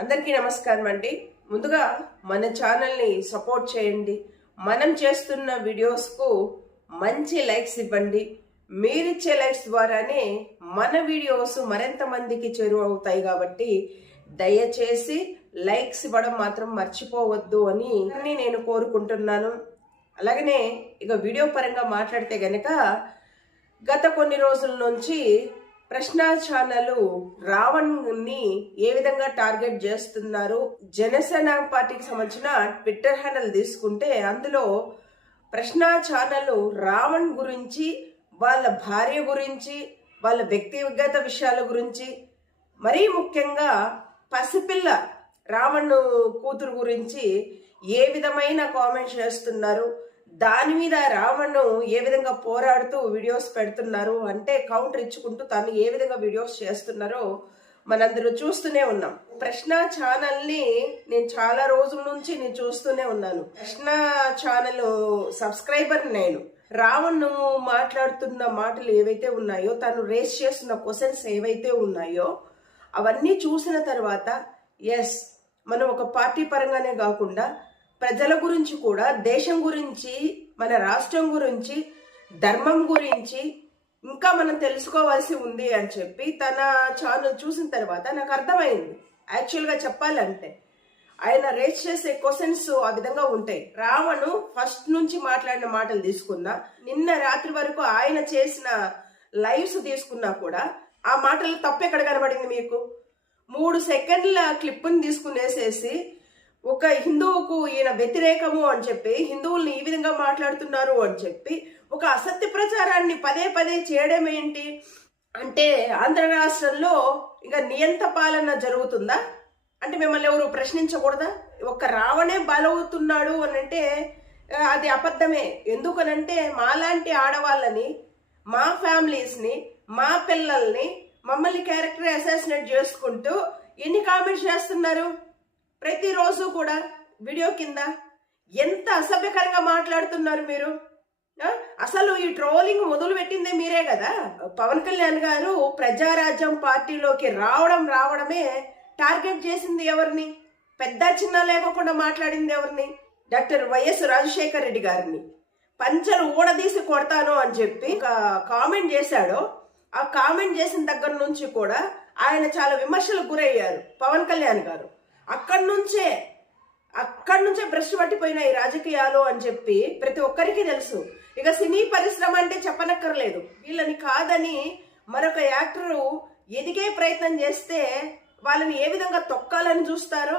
అందరికీ నమస్కారం అండి. ముందుగా మన ఛానల్ని సపోర్ట్ చేయండి. మనం చేస్తున్న వీడియోస్కు మంచి లైక్స్ ఇవ్వండి. మీరిచ్చే లైక్స్ ద్వారానే మన వీడియోస్ మరింత మందికి చేరువవుతాయి కాబట్టి దయచేసి లైక్స్ ఇవ్వడం మాత్రం మర్చిపోవద్దు అని అని నేను కోరుకుంటున్నాను. అలాగనే ఇక వీడియో పరంగా మాట్లాడితే గనక గత కొన్ని రోజుల నుంచి ప్రశ్న ఛానల్ రావణ్ని ఏ విధంగా టార్గెట్ చేస్తున్నారు? జనసేన పార్టీకి సంబంధించిన ట్విట్టర్ హ్యాండిల్ తీసుకుంటే అందులో ప్రశ్న ఛానల్ రావణ్ గురించి వాళ్ళ భార్య గురించి వాళ్ళ వ్యక్తిగత విషయాల గురించి మరీ ముఖ్యంగా పసిపిల్ల రావణ్ కూతురు గురించి ఏ విధమైన కామెంట్స్ చేస్తున్నారు? దాని మీద రావణ్ ఏ విధంగా పోరాడుతూ వీడియోస్ పెడుతున్నారు అంటే కౌంటర్ ఇచ్చుకుంటూ తను ఏ విధంగా వీడియోస్ చేస్తున్నారో మనందరూ చూస్తూనే ఉన్నాం. ప్రశ్న ఛానల్ని నేను చాలా రోజుల నుంచి నేను చూస్తూనే ఉన్నాను. ప్రశ్న ఛానల్ సబ్స్క్రైబర్ నేను. రావణ్ మాట్లాడుతున్న మాటలు ఏవైతే ఉన్నాయో తను రేస్ చేస్తున్న క్వశ్చన్స్ ఏవైతే ఉన్నాయో అవన్నీ చూసిన తర్వాత ఎస్ మనం ఒక పార్టీ పరంగానే కాకుండా ప్రజల గురించి కూడా దేశం గురించి మన రాష్ట్రం గురించి ధర్మం గురించి ఇంకా మనం తెలుసుకోవాల్సి ఉంది అని చెప్పి తన ఛానల్ చూసిన తర్వాత నాకు అర్థమైంది. యాక్చువల్గా చెప్పాలంటే ఆయన రేస్ చేసే క్వశ్చన్స్ ఆ విధంగా ఉంటాయి. రావణు ఫస్ట్ నుంచి మాట్లాడిన మాటలు తీసుకున్నా నిన్న రాత్రి వరకు ఆయన చేసిన లైవ్స్ తీసుకున్నా కూడా ఆ మాటలు తప్పు ఎక్కడ కనబడింది మీకు? మూడు సెకండ్ల క్లిప్ని తీసుకునేసేసి ఒక హిందువుకు ఈయన వ్యతిరేకము అని చెప్పి హిందువుల్ని ఈ విధంగా మాట్లాడుతున్నారు అని చెప్పి ఒక అసత్య ప్రచారాన్ని పదే పదే చేయడం ఏంటి? అంటే ఆంధ్ర రాష్ట్రంలో ఇంకా నియంత పాలన జరుగుతుందా? అంటే మిమ్మల్ని ఎవరు ప్రశ్నించకూడదా? ఒక రావణే బలవుతున్నాడు అని అంటే అది అబద్ధమే. ఎందుకనంటే మాలాంటి ఆడవాళ్ళని మా ఫ్యామిలీస్ని మా పిల్లల్ని మమ్మల్ని క్యారెక్టర్ అసాసినేట్ చేసుకుంటూ ఎన్ని కామెంట్స్ చేస్తున్నారు? ప్రతిరోజు కూడా వీడియో కింద ఎంత అసభ్యకరంగా మాట్లాడుతున్నారు మీరు? అసలు ఈ ట్రోలింగ్ మొదలుపెట్టిందే మీరే కదా? పవన్ కళ్యాణ్ గారు ప్రజారాజ్యం పార్టీలోకి రావడం రావడమే టార్గెట్ చేసింది ఎవరిని? పెద్ద చిన్న లేకోకుండా మాట్లాడింది ఎవరిని? డాక్టర్ వైఎస్ రాజశేఖర్ రెడ్డి గారిని. పంచలు ఊడదీసి కొడతాను అని చెప్పి కామెంట్ చేశాడు. ఆ కామెంట్ చేసిన దగ్గర నుంచి కూడా ఆయన చాలా విమర్శలకు గురయ్యారు పవన్ కళ్యాణ్ గారు. అక్కడి నుంచే అక్కడి నుంచే బ్రష్ పట్టిపోయినాయి రాజకీయాలు అని చెప్పి ప్రతి ఒక్కరికి తెలుసు. ఇక సినీ పరిశ్రమ అంటే చెప్పనక్కర్లేదు. వీళ్ళని కాదని మరొక యాక్టరు ఎదిగే ప్రయత్నం చేస్తే వాళ్ళని ఏ విధంగా తొక్కాలని చూస్తారో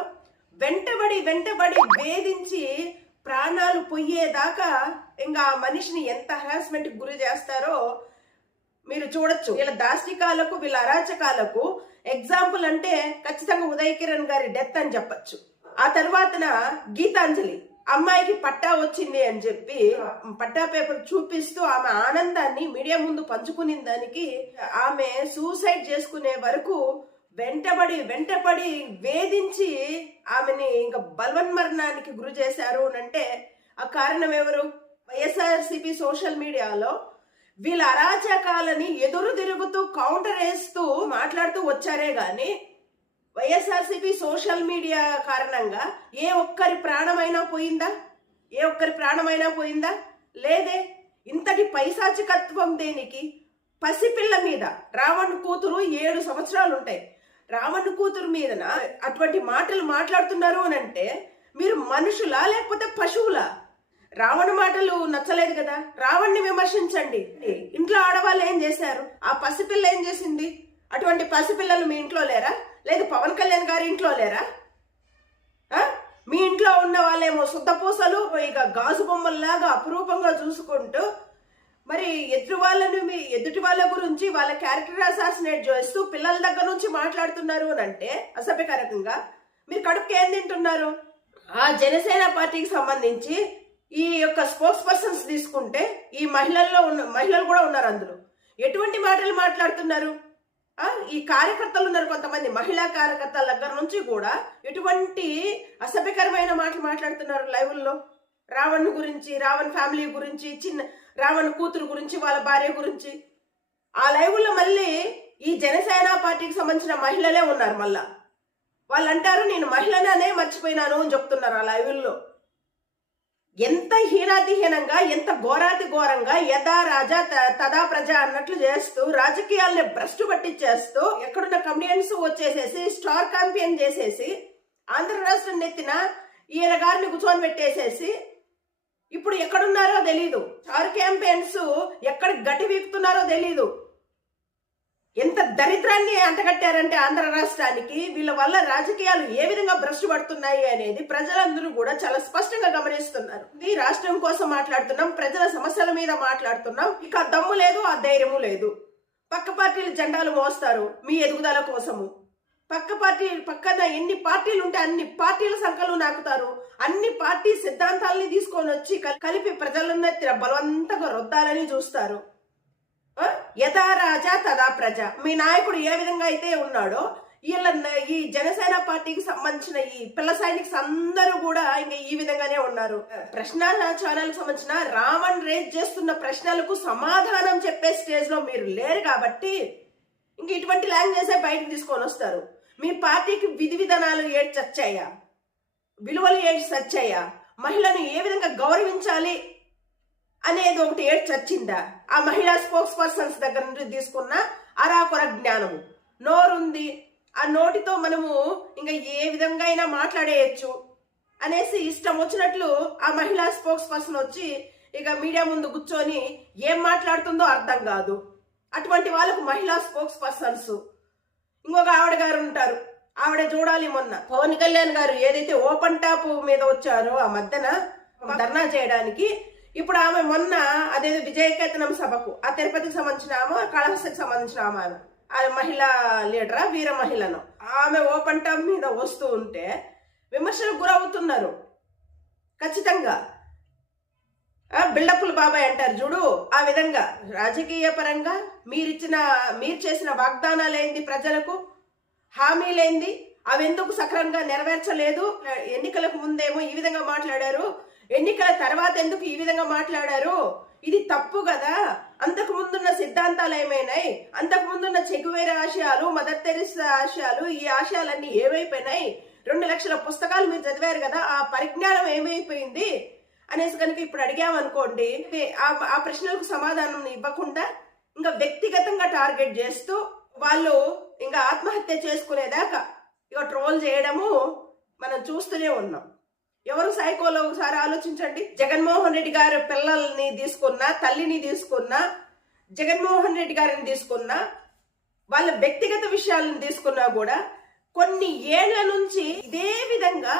వెంటబడి వెంటబడి వేధించి ప్రాణాలు పొయ్యేదాకా ఇంకా ఆ మనిషిని ఎంత హరాస్మెంట్ గురి చేస్తారో మీరు చూడొచ్చు. వీళ్ళ దాష్టికాలకు వీళ్ళ అరాచకాలకు ఎగ్జాంపుల్ అంటే ఖచ్చితంగా ఉదయ్ కిరణ్ గారి డెత్ అని చెప్పొచ్చు. ఆ తర్వాతన గీతాంజలి అమ్మాయికి పట్టా వచ్చింది అని చెప్పి పట్టా పేపర్ చూపిస్తూ ఆమె ఆనందాన్ని మీడియా ముందు పంచుకునే దానికి ఆమె సూసైడ్ చేసుకునే వరకు వెంటబడి వెంటబడి వేధించి ఆమెని ఇంకా బలవన్మరణానికి గురి చేశారు అని అంటే ఆ కారణం ఎవరు? వైఎస్ఆర్సిపి సోషల్ మీడియాలో వీళ్ళ అరాచకాలని ఎదురు తిరుగుతూ కౌంటర్ వేస్తూ మాట్లాడుతూ వచ్చారే గాని వైఎస్ఆర్సీపీ సోషల్ మీడియా కారణంగా ఏ ఒక్కరి ప్రాణమైనా పోయిందా? ఏ ఒక్కరి ప్రాణమైనా పోయిందా? లేదే. ఇంతటి పైశాచికత్వం దేనికి? పసిపిల్ల మీద. రావణ్ కూతురు ఏడు సంవత్సరాలు ఉంటాయి రావణ్ కూతురు మీదన అటువంటి మాటలు మాట్లాడుతున్నారు అని అంటే మీరు మనుషులా లేకపోతే పశువులా? రావణ మాటలు నచ్చలేదు కదా? రావణ్ణి విమర్శించండి. ఇంట్లో ఆడవాళ్ళు ఏం చేశారు? ఆ పసిపిల్ల ఏం చేసింది? అటువంటి పసిపిల్లలు మీ ఇంట్లో లేరా? లేదు పవన్ కళ్యాణ్ గారి ఇంట్లో లేరా? మీ ఇంట్లో ఉన్న వాళ్ళేమో శుద్ధపూసలు ఇక గాజు బొమ్మల్లాగా అపురూపంగా చూసుకుంటూ మరి ఎదుటి వాళ్ళని మీ ఎదుటి వాళ్ళ గురించి వాళ్ళ క్యారెక్టర్ అసాసినేట్ చేస్తూ పిల్లల దగ్గర నుంచి మాట్లాడుతున్నారు అని అంటే అసభ్యకరకంగా మీరు కడుపుకి ఏం తింటున్నారు? ఆ జనసేన పార్టీకి సంబంధించి ఈ యొక్క స్పోక్స్ పర్సన్స్ తీసుకుంటే ఈ మహిళల్లో ఉన్న మహిళలు కూడా ఉన్నారు అందులో. ఎటువంటి మాటలు మాట్లాడుతున్నారు? ఈ కార్యకర్తలు ఉన్నారు కొంతమంది మహిళా కార్యకర్తల దగ్గర నుంచి కూడా ఎటువంటి అసభ్యకరమైన మాటలు మాట్లాడుతున్నారు లైవ్ల్లో రావణ్ గురించి రావణ్ ఫ్యామిలీ గురించి చిన్న రావణ్ కూతురు గురించి వాళ్ళ భార్య గురించి. ఆ లైవ్లో మళ్ళీ ఈ జనసేన పార్టీకి సంబంధించిన మహిళలే ఉన్నారు మళ్ళా. వాళ్ళు అంటారు నేను మహిళననే మర్చిపోయినాను అని చెప్తున్నారు ఆ లైవ్లో. ఎంత హీనాతిహీనంగా ఎంత ఘోరాతి ఘోరంగా యథా రాజా త- తదా ప్రజ అన్నట్లు చేస్తూ రాజకీయాల్ని భ్రష్టు పట్టించేస్తూ ఎక్కడున్న కమ్యూనియన్స్ వచ్చేసేసి స్టార్ క్యాంపియన్ చేసేసి ఆంధ్ర రాష్ట్రం నెత్తిన ఈయన గారిని కూర్చొని పెట్టేసేసి ఇప్పుడు ఎక్కడున్నారో తెలీదు. స్టార్ క్యాంపెయిన్స్ ఎక్కడ గట్టి వీక్తున్నారో తెలీదు. ఎంత దరిద్రాన్ని అంటగట్టారంటే ఆంధ్ర రాష్ట్రానికి వీళ్ళ వల్ల రాజకీయాలు ఏ విధంగా భ్రష్టు పడుతున్నాయి అనేది ప్రజలందరూ కూడా చాలా స్పష్టంగా గమనిస్తున్నారు. ఈ రాష్ట్రం కోసం మాట్లాడుతున్నాం ప్రజల సమస్యల మీద మాట్లాడుతున్నాం ఇక దమ్ము లేదు ఆ ధైర్యము లేదు. పక్క పార్టీలు జెండాలు మోస్తారు మీ ఎదుగుదల కోసము. పక్క పార్టీ పక్కన ఎన్ని పార్టీలు ఉంటే అన్ని పార్టీల సంఖ్యలు నాకుతారు. అన్ని పార్టీ సిద్ధాంతాలని తీసుకొని వచ్చి కలిపి ప్రజలను బలవంతంగా రొద్దాలని చూస్తారు. యథా రాజా తదా ప్రజ. మీ నాయకుడు ఏ విధంగా అయితే ఉన్నాడో వీళ్ళ ఈ జనసేన పార్టీకి సంబంధించిన ఈ పిల్ల సైనిక్స్ అందరూ కూడా ఇంకా ఈ విధంగానే ఉన్నారు. ప్రశ్న ఛానల్ సంబంధించిన రావణ్ రేజ్ చేస్తున్న ప్రశ్నలకు సమాధానం చెప్పే స్టేజ్లో మీరు లేరు కాబట్టి ఇంక ఇటువంటి లాంగ్వేజే బయటకు తీసుకొని వస్తారు. మీ పార్టీకి విధి విధానాలు ఏడ్చి చచ్చాయా? విలువలు ఏడ్చి చచ్చాయా? మహిళను ఏ విధంగా గౌరవించాలి? అనేది ఒకటి ఏడ్చి చచ్చిందా? ఆ మహిళా స్పోక్స్ పర్సన్స్ దగ్గర నుండి తీసుకున్న అరాకొర జ్ఞానము. నోరుంది. ఆ నోటితో మనము ఇంకా ఏ విధంగా అయినా మాట్లాడేయచ్చు అనేసి ఇష్టం వచ్చినట్లు ఆ మహిళా స్పోక్స్ పర్సన్ వచ్చి ఇక మీడియా ముందు కూర్చొని ఏం మాట్లాడుతుందో అర్థం కాదు. అటువంటి వాళ్ళకు మహిళా స్పోక్స్ పర్సన్స్. ఇంకొక ఆవిడ గారు ఉంటారు. ఆవిడ చూడాలి మొన్న. పవన్ కళ్యాణ్ గారు ఏదైతే ఓపెన్ టాప్ మీద వచ్చారో ఆ మధ్యన ధర్నా చేయడానికి ఇప్పుడు ఆమె మొన్న అదేదో విజయకేతనం సభకు ఆ తిరుపతికి సంబంధించిన ఆమె కళహస్తికి సంబంధించిన ఆమె ఆమె. ఆ మహిళా లీడరా వీర మహిళను. ఆమె ఓపెన్ టాప్ మీద వస్తూ ఉంటే విమర్శలకు గురవుతున్నారు. ఖచ్చితంగా. బిల్డప్పులు బాబాయ్ అంటారు చూడు ఆ విధంగా. రాజకీయ పరంగా మీరిచ్చిన మీరు చేసిన వాగ్దానాలేంది ప్రజలకు? హామీలేంది అవి ఎందుకు సక్రమంగా నెరవేర్చలేదు? ఎన్నికలకు ముందేమో ఈ విధంగా మాట్లాడారు. ఎన్నికల తర్వాత ఎందుకు ఈ విధంగా మాట్లాడారు? ఇది తప్పు కదా. అంతకు ముందున్న సిద్ధాంతాలు ఏమైనాయి? అంతకు ముందున్న చెగువేర ఆశయాలు మదర్ తెరిసా ఆశయాలు ఈ ఆశయాలన్నీ ఏమైపోయినాయి రెండు లక్షల పుస్తకాలు మీరు చదివారు కదా ఆ పరిజ్ఞానం ఏమైపోయింది? అనేసి కనుక ఇప్పుడు అడిగామనుకోండి ఆ- ఆ ప్రశ్నలకు సమాధానం ఇవ్వకుండా ఇంకా వ్యక్తిగతంగా టార్గెట్ చేస్తూ వాళ్ళు ఇంకా ఆత్మహత్య చేసుకునేదాకా ఇక ట్రోల్ చేయడము మనం చూస్తూనే ఉన్నాం. ఎవరు సైకోలో ఒకసారి ఆలోచించండి. జగన్మోహన్ రెడ్డి గారి పిల్లల్ని తీసుకున్నా తల్లిని తీసుకున్నా జగన్మోహన్ రెడ్డి గారిని తీసుకున్నా వాళ్ళ వ్యక్తిగత విషయాలను తీసుకున్నా కూడా కొన్ని ఏళ్ళ నుంచి ఇదే విధంగా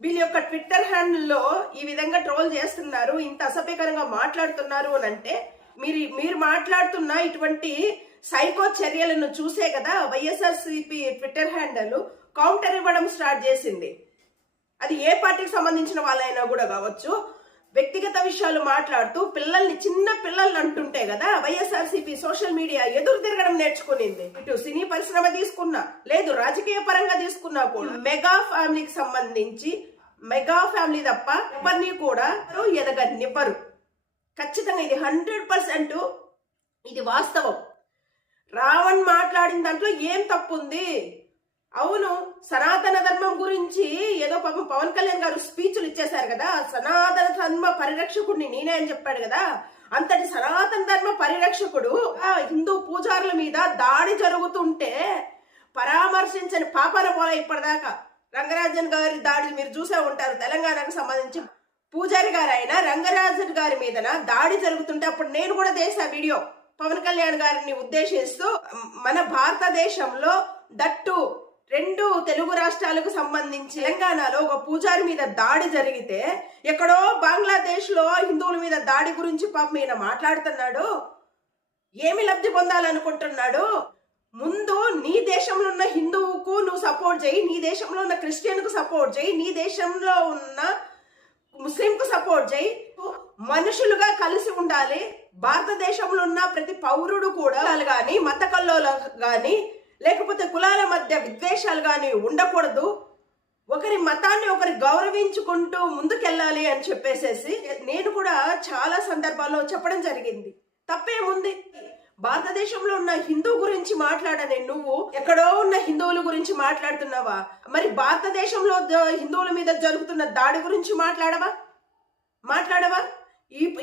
వీళ్ళ యొక్క ట్విట్టర్ హ్యాండిల్లో ఈ విధంగా ట్రోల్ చేస్తున్నారు ఇంత అసభ్యకరంగా మాట్లాడుతున్నారు అని అంటే మీరు మీరు మాట్లాడుతున్న ఇటువంటి సైకో చర్యలను చూసే కదా వైఎస్ఆర్సీపీ ట్విట్టర్ హ్యాండిల్ కౌంటర్ ఇవ్వడం స్టార్ట్ చేసింది. అది ఏ పార్టీకి సంబంధించిన వాళ్ళైనా కూడా కావచ్చు. వ్యక్తిగత విషయాలు మాట్లాడుతూ పిల్లల్ని చిన్న పిల్లల్ని అంటుంటే కదా వైఎస్ఆర్సీపీ సోషల్ మీడియా ఎదురు తిరగడం నేర్చుకునింది. ఇటు సినీ పరిశ్రమ తీసుకున్నా లేదు రాజకీయ పరంగా తీసుకున్నా కూడా మెగా ఫ్యామిలీకి సంబంధించి మెగా ఫ్యామిలీ తప్ప ఎవరిని కూడా ఎదగనివ్వరు. ఖచ్చితంగా ఇది హండ్రెడ్ పర్సెంట్ ఇది వాస్తవం. రావణ్ మాట్లాడిన దాంట్లో ఏం తప్పు ఉంది అవును సనాతన ధర్మం గురించి ఏదో పాపం పవన్ కళ్యాణ్ గారు స్పీచ్లు ఇచ్చేశారు కదా సనాతన ధర్మ పరిరక్షకుడిని నేనే అని చెప్పాడు కదా అంతటి సనాతన ధర్మ పరిరక్షకుడు ఆ హిందూ పూజారుల మీద దాడి జరుగుతుంటే పరామర్శించని పాపన పోల ఇప్పటిదాకా రంగరాజన్ గారి దాడి మీరు చూసే ఉంటారు తెలంగాణకు సంబంధించి పూజారి గారు అయినా రంగరాజన్ గారి మీదన దాడి జరుగుతుంటే అప్పుడు నేను కూడా చేసా వీడియో పవన్ కళ్యాణ్ గారిని ఉద్దేశిస్తూ మన భారతదేశంలో దట్టు రెండు తెలుగు రాష్ట్రాలకు సంబంధించి తెలంగాణలో ఒక పూజారి మీద దాడి జరిగితే ఎక్కడో బంగ్లాదేశ్లో హిందువుల మీద దాడి గురించి పాపం ఈయన మాట్లాడుతున్నాడు. ఏమి లబ్ధి పొందాలనుకుంటున్నాడు? ముందు నీ దేశంలో ఉన్న హిందువుకు నువ్వు సపోర్ట్ చేయి నీ దేశంలో ఉన్న క్రిస్టియన్కు సపోర్ట్ చేయి నీ దేశంలో ఉన్న ముస్లింకు సపోర్ట్ చేయి. మనుషులుగా కలిసి ఉండాలి. భారతదేశంలో ఉన్న ప్రతి పౌరుడు కూడా కానీ మత కల్లోలు కానీ లేకపోతే కులాల మధ్య విద్వేషాలు కానీ ఉండకూడదు. ఒకరి మతాన్ని ఒకరి గౌరవించుకుంటూ ముందుకెళ్ళాలి అని చెప్పేసేసి నేను కూడా చాలా సందర్భాల్లో చెప్పడం జరిగింది. తప్పేముంది? భారతదేశంలో ఉన్న హిందూ గురించి మాట్లాడనే నువ్వు ఎక్కడో ఉన్న హిందువుల గురించి మాట్లాడుతున్నావా? మరి భారతదేశంలో హిందువుల మీద జరుగుతున్న దాడి గురించి మాట్లాడవా? మాట్లాడవా?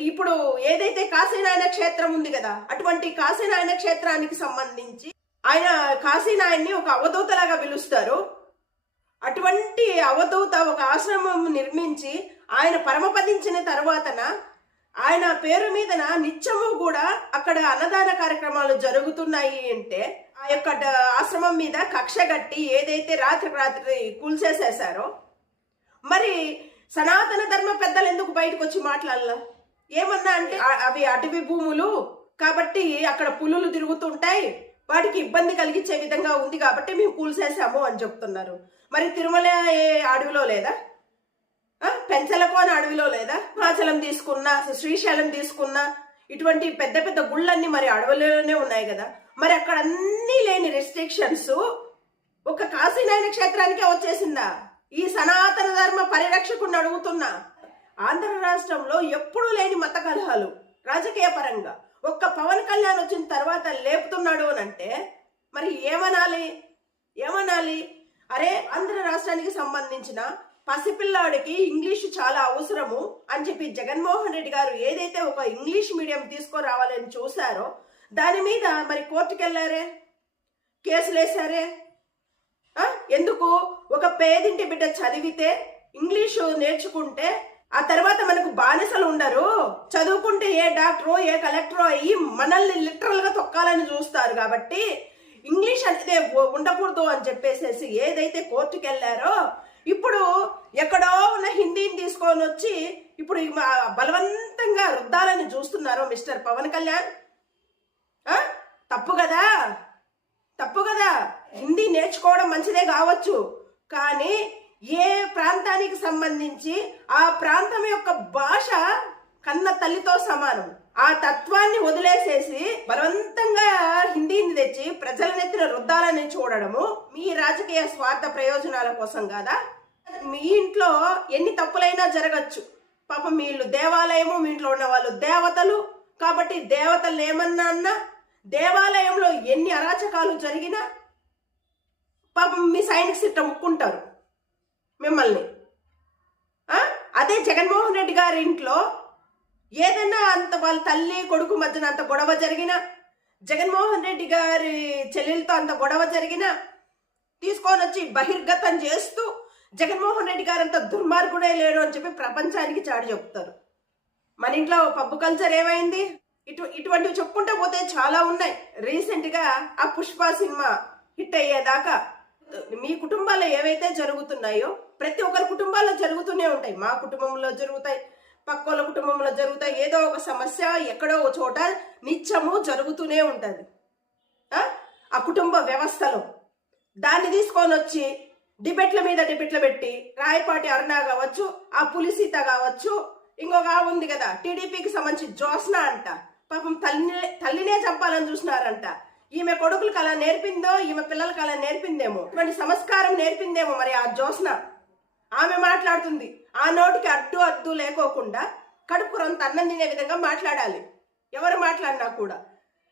ఇప్పుడు ఏదైతే కాశీనారాయణ క్షేత్రం ఉంది కదా అటువంటి కాశీనారాయణ క్షేత్రానికి సంబంధించి ఆయన కాశీనాయన్ని ఒక అవధూతలాగా పిలుస్తారు. అటువంటి అవధూత ఒక ఆశ్రమం నిర్మించి ఆయన పరమపదించిన తర్వాతన ఆయన పేరు మీదన నిత్యము కూడా అక్కడ అన్నదాన కార్యక్రమాలు జరుగుతున్నాయి అంటే ఆ యొక్క ఆశ్రమం మీద కక్ష కట్టి ఏదైతే రాత్రి రాత్రి కూల్చేసేసారో మరి సనాతన ధర్మ పెద్దలు ఎందుకు బయటకు వచ్చి మాట్లాడాల? ఏమన్నా అంటే అవి అటవీ భూములు కాబట్టి అక్కడ పులులు తిరుగుతుంటాయి వాటికి ఇబ్బంది కలిగించే విధంగా ఉంది కాబట్టి మేము కూల్చేసాము అని చెప్తున్నారు. మరి తిరుమల ఏ అడవిలో లేదా? ఆ, పెంచలకోన అడవిలో లేదా? హిమాచలం తీసుకున్నా శ్రీశైలం తీసుకున్నా ఇటువంటి పెద్ద పెద్ద గుళ్ళన్నీ మరి అడవులలోనే ఉన్నాయి కదా. మరి అక్కడ అన్నీ లేని రెస్ట్రిక్షన్స్ ఒక కాశీనాయన క్షేత్రానికే వచ్చేసిందా? ఈ సనాతన ధర్మ పరిరక్షకుని అడుగుతున్నా. ఆంధ్ర రాష్ట్రంలో ఎప్పుడూ లేని మత కలహాలు రాజకీయ పరంగా. ఒక్క పవన్ కళ్యాణ్ వచ్చిన తర్వాత లేపుతున్నాడు అని అంటే మరి ఏమనాలి? ఏమనాలి? అరే ఆంధ్ర రాష్ట్రానికి సంబంధించిన పసిపిల్లాడికి ఇంగ్లీష్ చాలా అవసరము అని చెప్పి జగన్మోహన్ రెడ్డి గారు ఏదైతే ఒక ఇంగ్లీష్ మీడియం తీసుకురావాలని చూశారో దాని మీద మరి కోర్టుకు వెళ్ళారే కేసులేశారే ఎందుకు? ఒక పేదింటి బిడ్డ చదివితే ఇంగ్లీషు నేర్చుకుంటే ఆ తర్వాత మనకు బానిసలు ఉండరు. చదువుకుంటే ఏ డాక్టరో ఏ కలెక్టరో అయ్యి మనల్ని లిటరల్గా తొక్కాలని చూస్తారు కాబట్టి ఇంగ్లీష్ అనేది ఉండకూడదు అని చెప్పేసేసి ఏదైతే కోర్టుకు వెళ్ళారో ఇప్పుడు ఎక్కడో ఉన్న హిందీని తీసుకొని వచ్చి ఇప్పుడు బలవంతంగా రుద్దాలని చూస్తున్నారు మిస్టర్ పవన్ కళ్యాణ్? తప్పు కదా? తప్పు కదా? హిందీ నేర్చుకోవడం మంచిదే కావచ్చు. కానీ ఏ ప్రాంతానికి సంబంధించి ఆ ప్రాంతం యొక్క భాష కన్న తల్లితో సమానం. ఆ తత్వాన్ని వదిలేసేసి బలవంతంగా హిందీని తెచ్చి ప్రజల నెత్తిన రుద్దాలని చూడడము మీ రాజకీయ స్వార్థ ప్రయోజనాల కోసం కాదా? మీ ఇంట్లో ఎన్ని తప్పులైనా జరగచ్చు. పాపం మీ ఇల్లు దేవాలయము మీ ఇంట్లో ఉన్న వాళ్ళు దేవతలు. కాబట్టి దేవతలు ఏమన్నా అన్నా? దేవాలయంలో ఎన్ని అరాచకాలు జరిగినా పాపం మీ సైనిక సిట్ట ముక్కుంటారు. మిమ్మల్ని. అదే జగన్మోహన్ రెడ్డి గారి ఇంట్లో ఏదైనా అంత వాళ్ళ తల్లి కొడుకు మధ్యన అంత గొడవ జరిగినా జగన్మోహన్ రెడ్డి గారి చెల్లెలతో అంత గొడవ జరిగినా తీసుకొని వచ్చి బహిర్గతం చేస్తూ జగన్మోహన్ రెడ్డి గారు అంత దుర్మార్గుడే లేడు అని చెప్పి ప్రపంచానికి చాటి చెప్తారు. మన ఇంట్లో పబ్బు కల్చర్ ఏమైంది? ఇటు ఇటువంటివి చెప్పుకుంటే పోతే చాలా ఉన్నాయి. రీసెంట్గా ఆ పుష్ప సినిమా హిట్ అయ్యేదాకా మీ కుటుంబాల్లో ఏవైతే జరుగుతున్నాయో ప్రతి ఒక్కరి కుటుంబాల్లో జరుగుతూనే ఉంటాయి. మా కుటుంబంలో జరుగుతాయి పక్కోళ్ళ కుటుంబంలో జరుగుతాయి. ఏదో ఒక సమస్య ఎక్కడో ఒక చోట నిత్యము జరుగుతూనే ఉంటుంది. ఆ? కుటుంబ వ్యవస్థలో దాన్ని తీసుకొని వచ్చి డిబెట్ల మీద డిబెట్లు పెట్టి రాయపాటి అరుణ కావచ్చు ఆ పులిసీత కావచ్చు ఇంకొక ఉంది కదా టీడీపీకి సంబంధించి జోస్న అంట. పాపం తల్లినే తల్లినే చంపాలని చూసినారంట. ఈమె కొడుకులకు అలా నేర్పిందో ఈమె పిల్లలకు అలా నేర్పిందేమో ఇటువంటి సంస్కారం నేర్పిందేమో మరి ఆ జోస్న. ఆమె మాట్లాడుతుంది. ఆ నోటికి అడ్డు అడ్డు లేకోకుండా కడుపు రొంత అన్నం తినే విధంగా మాట్లాడాలి. ఎవరు మాట్లాడినా కూడా.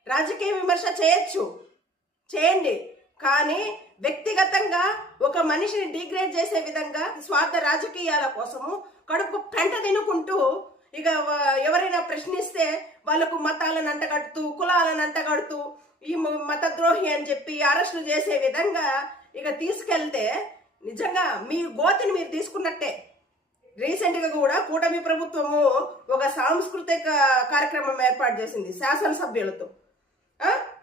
రాజకీయ విమర్శ చేయొచ్చు. చేయండి. కానీ వ్యక్తిగతంగా ఒక మనిషిని డిగ్రేడ్ చేసే విధంగా స్వార్థ రాజకీయాల కోసము కడుపు పెంట తినుకుంటూ ఇక ఎవరైనా ప్రశ్నిస్తే వాళ్ళకు మతాలను అంటగడుతూ కులాలను అంటగడుతూ ఈ మతద్రోహి అని చెప్పి అరెస్టులు చేసే విధంగా ఇక తీసుకెళ్తే నిజంగా మీ గోతిని మీరు తీసుకున్నట్టే. రీసెంట్గా కూడా కూటమి ప్రభుత్వము ఒక సాంస్కృతిక కార్యక్రమం ఏర్పాటు చేసింది శాసనసభ్యులతో.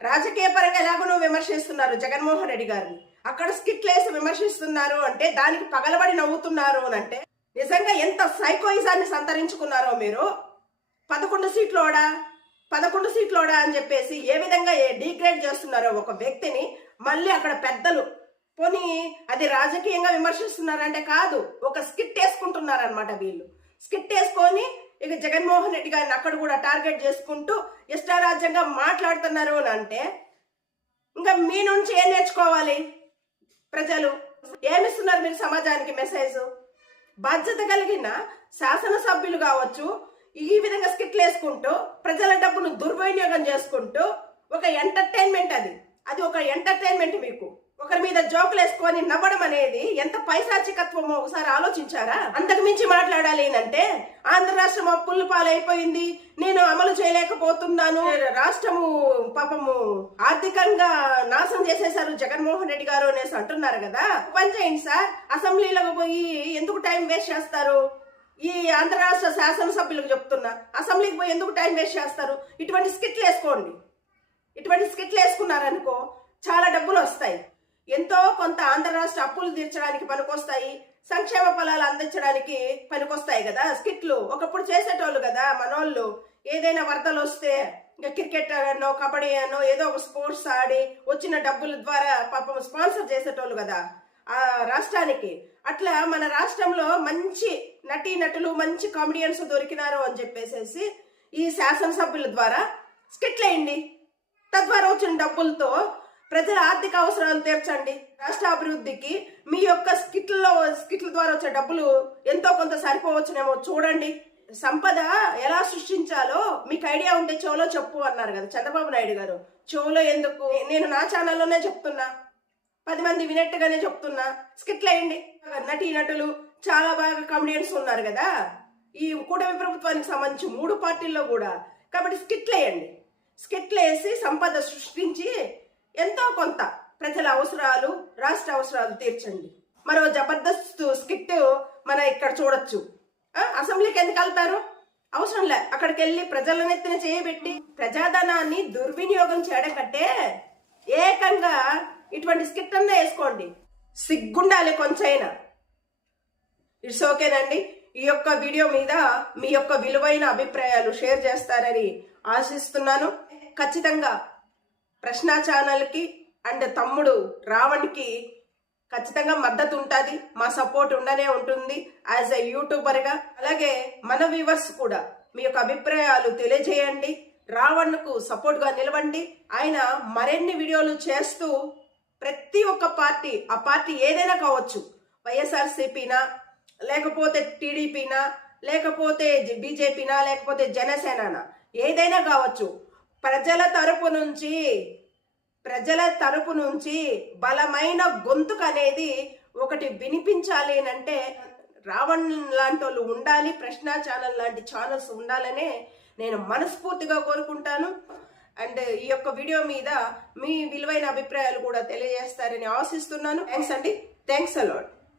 రాజకీయ పరంగా ఎలాగో విమర్శిస్తున్నారు జగన్మోహన్ రెడ్డి గారిని. అక్కడ స్కిట్లేసి విమర్శిస్తున్నారు అంటే దానికి పగలబడి నవ్వుతున్నారు అని అంటే నిజంగా ఎంత సైకోయిజాన్ని సంతరించుకున్నారో మీరు? పదకొండు సీట్లోడా? పదకొండు సీట్లోడా అని చెప్పేసి ఏ విధంగా డిగ్రేడ్ చేస్తున్నారో ఒక వ్యక్తిని మళ్ళీ అక్కడ పెద్దలు పోనీ అది రాజకీయంగా విమర్శిస్తున్నారంటే కాదు ఒక స్కిట్ వేసుకుంటున్నారనమాట వీళ్ళు. స్కిట్ వేసుకొని ఇక జగన్మోహన్ రెడ్డి గారిని అక్కడ కూడా టార్గెట్ చేసుకుంటూ ఇష్టారాజ్యంగా మాట్లాడుతున్నారు అని అంటే ఇంకా మీ నుంచి ఏం నేర్చుకోవాలి ప్రజలు? ఏమిస్తున్నారు మీరు సమాజానికి మెసేజ్ బాధ్యత కలిగిన శాసనసభ్యులు కావచ్చు ఈ విధంగా స్కిట్లు వేసుకుంటూ ప్రజల డబ్బును దుర్వినియోగం చేసుకుంటూ ఒక ఎంటర్టైన్మెంట్ అది. అది ఒక ఎంటర్టైన్మెంట్ మీకు. ఒకరి మీద జోకులు వేసుకొని నవ్వడం అనేది ఎంత పైశాచికత్వమో ఒకసారి ఆలోచించారా? అంతకు మించి మాట్లాడాలి అంటే ఆంధ్ర రాష్ట్రం అప్పుల పాలైపోయింది. నేను అమలు చేయలేకపోతున్నాను. రాష్ట్రము పాపము ఆర్థికంగా నాశనం చేసేశారు జగన్మోహన్ రెడ్డి గారు అనేసి అంటున్నారు కదా. పని చేయండి సార్. అసెంబ్లీలోకి పోయి ఎందుకు టైం వేస్ట్ చేస్తారు? ఈ ఆంధ్ర రాష్ట్ర శాసనసభ్యులకు చెప్తున్నా. అసెంబ్లీకి పోయి ఎందుకు టైం వేస్ట్ చేస్తారు? ఇటువంటి స్కిట్లు వేసుకోండి. ఇటువంటి స్కిట్లు వేసుకున్నారనుకో చాలా డబ్బులు వస్తాయి. ఎంతో కొంత ఆంధ్ర రాష్ట్ర అప్పులు తీర్చడానికి పనికొస్తాయి సంక్షేమ ఫలాలు అందించడానికి పనికొస్తాయి కదా స్కిట్లు. ఒకప్పుడు చేసేటోళ్ళు కదా మనోళ్ళు. ఏదైనా వరదలు వస్తే ఇంకా క్రికెట్ అనో కబడ్డీ అనో ఏదో ఒక స్పోర్ట్స్ ఆడి వచ్చిన డబ్బుల ద్వారా పాపం స్పాన్సర్ చేసేటోళ్ళు కదా ఆ రాష్ట్రానికి. అట్లా మన రాష్ట్రంలో మంచి నటీ నటులు మంచి కామెడియన్స్ దొరికినారు అని చెప్పేసేసి ఈ శాసనసభ్యుల ద్వారా స్కిట్లు వేయండి తద్వారా వచ్చిన డబ్బులతో ప్రజల ఆర్థిక అవసరాలు తీర్చండి. రాష్ట్ర అభివృద్ధికి మీ యొక్క స్కిట్లలో స్కిట్ల ద్వారా వచ్చే డబ్బులు ఎంతో కొంత సరిపోవచ్చునేమో చూడండి. సంపద ఎలా సృష్టించాలో మీకు ఐడియా ఉంటే చెవులో చెప్పు అన్నారు కదా చంద్రబాబు నాయుడు గారు. చెవులో ఎందుకు? నేను నా ఛానల్లోనే చెప్తున్నా. పది మంది వినట్టుగానే చెప్తున్నా. స్కిట్లు వేయండి. నటీ నటులు చాలా బాగా కామెడియన్స్ ఉన్నారు కదా. ఈ కూటమి ప్రభుత్వానికి సంబంధించి మూడు పార్టీల్లో కూడా. కాబట్టి స్కిట్లు వేయండి. స్కిట్లు వేసి సంపద సృష్టించి ఎంతో కొంత ప్రజల అవసరాలు రాష్ట్ర అవసరాలు తీర్చండి. మరో జబర్దస్త్ స్కిట్ మన ఇక్కడ చూడొచ్చు. అసెంబ్లీకి ఎందుకు వెళ్తారు? అవసరం లే. అక్కడికి వెళ్ళి ప్రజల నెత్తిన చేయబెట్టి ప్రజాధనాన్ని దుర్వినియోగం చేయడం కంటే ఏకంగా ఇటువంటి స్కిట్ అన్నా వేసుకోండి. సిగ్గుండాలి కొంచెమైనా ఇట్స్ ఓకేనండి. ఈ యొక్క వీడియో మీద మీ యొక్క విలువైన అభిప్రాయాలు షేర్ చేస్తారని ఆశిస్తున్నాను. ఖచ్చితంగా ప్రశ్న ఛానల్కి అండ్ తమ్ముడు రావణ్కి ఖచ్చితంగా మద్దతు ఉంటుంది మా సపోర్ట్ ఉండనే ఉంటుంది యాజ్ ఎ యూట్యూబర్గా. అలాగే మన వ్యూవర్స్ కూడా మీ యొక్క అభిప్రాయాలు తెలియజేయండి రావణ్కు సపోర్ట్గా నిలవండి. ఆయన మరిన్ని వీడియోలు చేస్తూ ప్రతి ఒక్క పార్టీ ఆ పార్టీ ఏదైనా కావచ్చు వైఎస్ఆర్సీపీనా లేకపోతే టీడీపీనా లేకపోతే బీజేపీనా లేకపోతే జనసేననా ఏదైనా కావచ్చు ప్రజల తరపు నుంచి ప్రజల తరపు నుంచి బలమైన గొంతుకు అనేది ఒకటి వినిపించాలి అంటే రావణ్ లాంటి వాళ్ళు ఉండాలి ప్రశ్న ఛానల్ లాంటి ఛానల్స్ ఉండాలనే నేను మనస్ఫూర్తిగా కోరుకుంటాను. అండ్ ఈ యొక్క వీడియో మీద మీ విలువైన అభిప్రాయాలు కూడా తెలియజేస్తారని ఆశిస్తున్నాను. థ్యాంక్స్ అండి. థ్యాంక్స్ అలాడ్